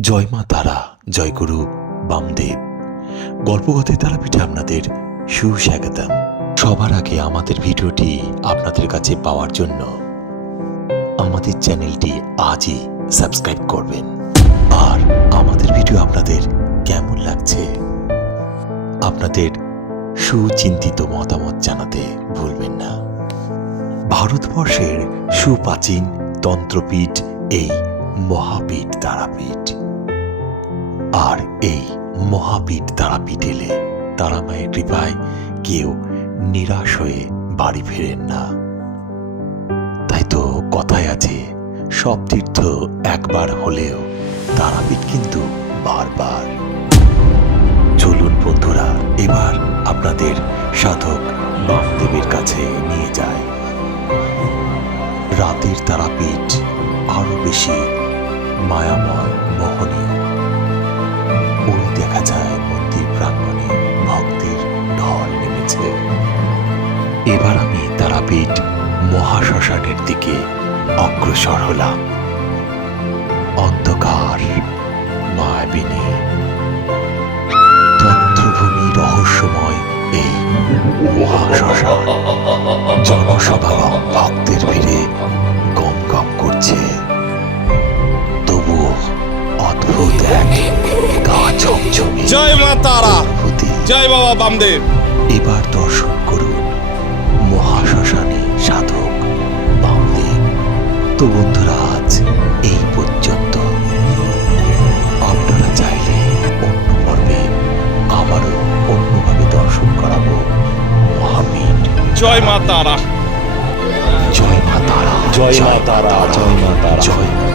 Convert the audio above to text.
জয় মা তারা, জয় গুরু বামদেব। গল্পগথের তারাপীঠে আপনাদের সুস্বাগতম। সবার আগে আমাদের ভিডিওটি আপনাদের কাছে পাওয়ার জন্য আমাদের চ্যানেলটি আজই সাবস্ক্রাইব করবেন। আর আমাদের ভিডিও আপনাদের কেমন লাগছে? আপনাদের সুচিন্তিত মতামত জানাতে ভুলবেন না। ভারতবর্ষের সুপ্রাচীন তন্ত্রপীঠ এই মহাপীঠ তারাপীঠ। আর এই মহাপীঠ তারাপীঠ এলে তারামায়ের কৃপায় কেউ নিরাশ হয়ে বাড়ি ফেরেন না। তাই তো কথায় আছে, সব তীর্থ একবার হলেও তারাপীঠ কিন্তু বারবার। চলুন বন্ধুরা, এবার আপনাদের সাধক বামদেবের কাছে নিয়ে যায় রাতের তারাপীঠ আরও বেশি মায়াময়, মোহনীয়। এবার আমি তারাপীঠ মহাশ্মশানের দিকে অগ্রসর হলাম। অন্ধকার মায়াবিনী তন্ত্রভূমি রহস্যময় এই মহাশ্মশান। জনসমাগম ভক্তের ভিড়ে গম গম করছে। তবুও অদ্ভুত এক গা ছমছমে জয় মা তারা। জয় বাবা বামদেব। এবার দর্শন তো বন্ধুরা আজ এই পর্যন্ত। আপনারা চাইলে অন্য পর্বে আবারও অন্যভাবে দর্শন করাবো। মহাবীর। জয় মা তারা। জয় মা তারা। জয় মা তারা, জয় মা তারা। জয়